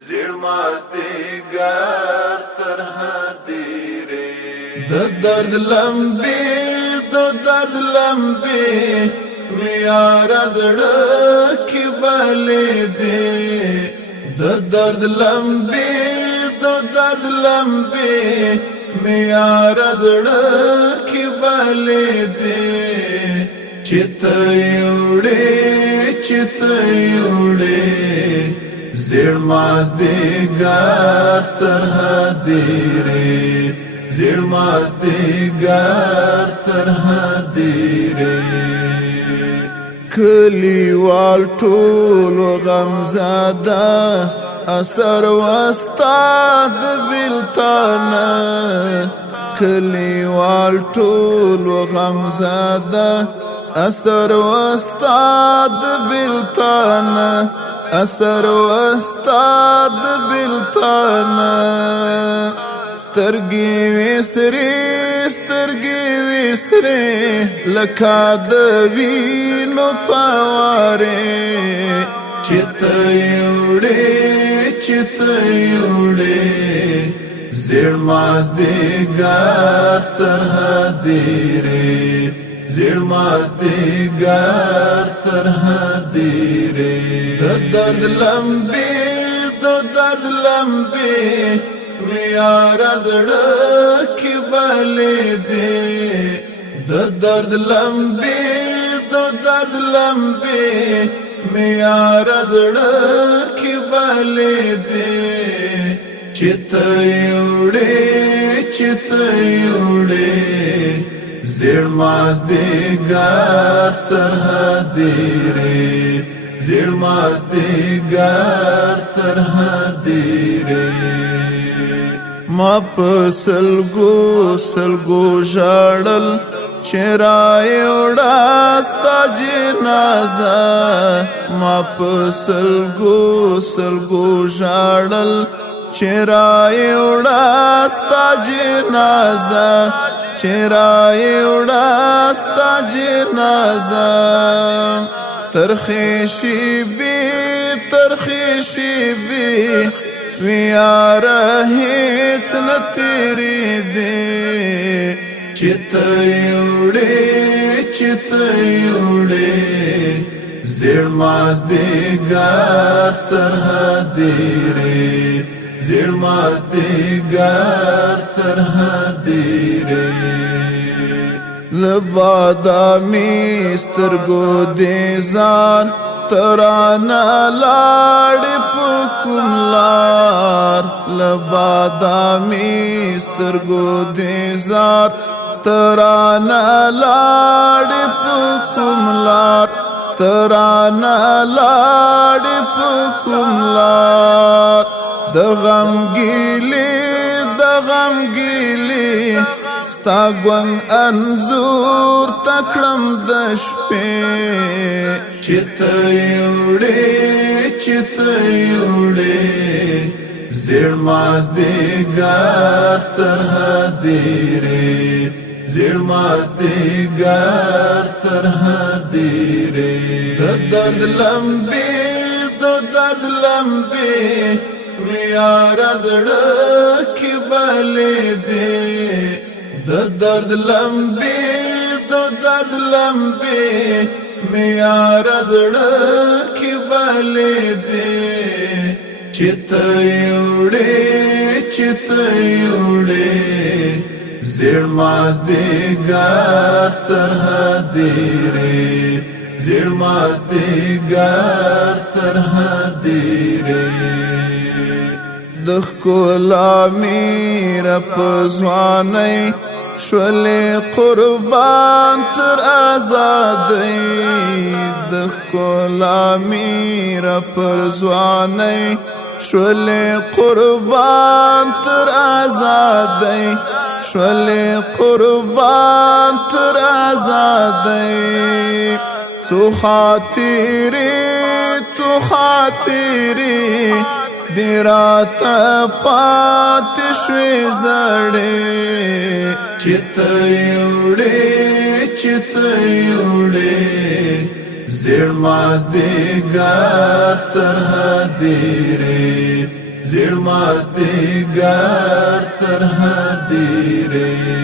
زیر مازدیگر تر هدیره د درد لمبی میار زړه کې بلې دي د درد لمبی میار زړه کې بلې دي چته یوړې زیر مازدیگر تر هدیره زیر مازدیگر تر هدیره کلیوال ټول غمزاده اثر واستاد بلتانه کلیوال ټول غمزاده اثر واستاد بلتانه اثر واستاد بلتانه سترګې وسرې لکه د وینو پواره چته یوړې زیر مازدیگر تر هدیره زیر مازدیگر تر هدیره د درد لمبی میار زړه کې بلې دي د درد لمبی میار زړه کې بلې دي چته یوړې زیر مازدیگر تر هدیره زیر مازدیگر تر هدیره ما سلګو ژړل چرای وړا ستا جنازه ما سلګو ژړل چرای وړا ستا جنازه چرای وړا ستا جنازه ترخی شیبی ویاره هیڅ نه تیری دی چته یوړې زیر مازدیگر تر هدیره زیر مازدیگر تر هدیره لبادامی سترګو دې ځان ترانا لاړ پکم لار لبادامی سترګو دې ذات ترانا لاړ پکم لار ترانا لاړ پکم لار د غم ګیلې ستا ګوند انزور تکړم د شپې چته یوړې زیر مازدیگر تر هدیره زیر مازدیگر تر هدیره د درد لمبی میار زړه کې بلې دي د درد لمبی میار زړه کې بلې دي چته یوړې زیر مازدیگر تر هدیره زیر مازدیگر تر هدیره د ښکلا میر په ځوانۍ شولې قربان تر آزادۍ د ښکلا میر پر ځوانۍ شولې قربان تر آزادۍ شولې قربان تر آزادۍ څو خاطرې دی راته پاتې شوې زړې چته یوړې زیر مازدیگر تر هدیره زړ مازدیګر تر هدیره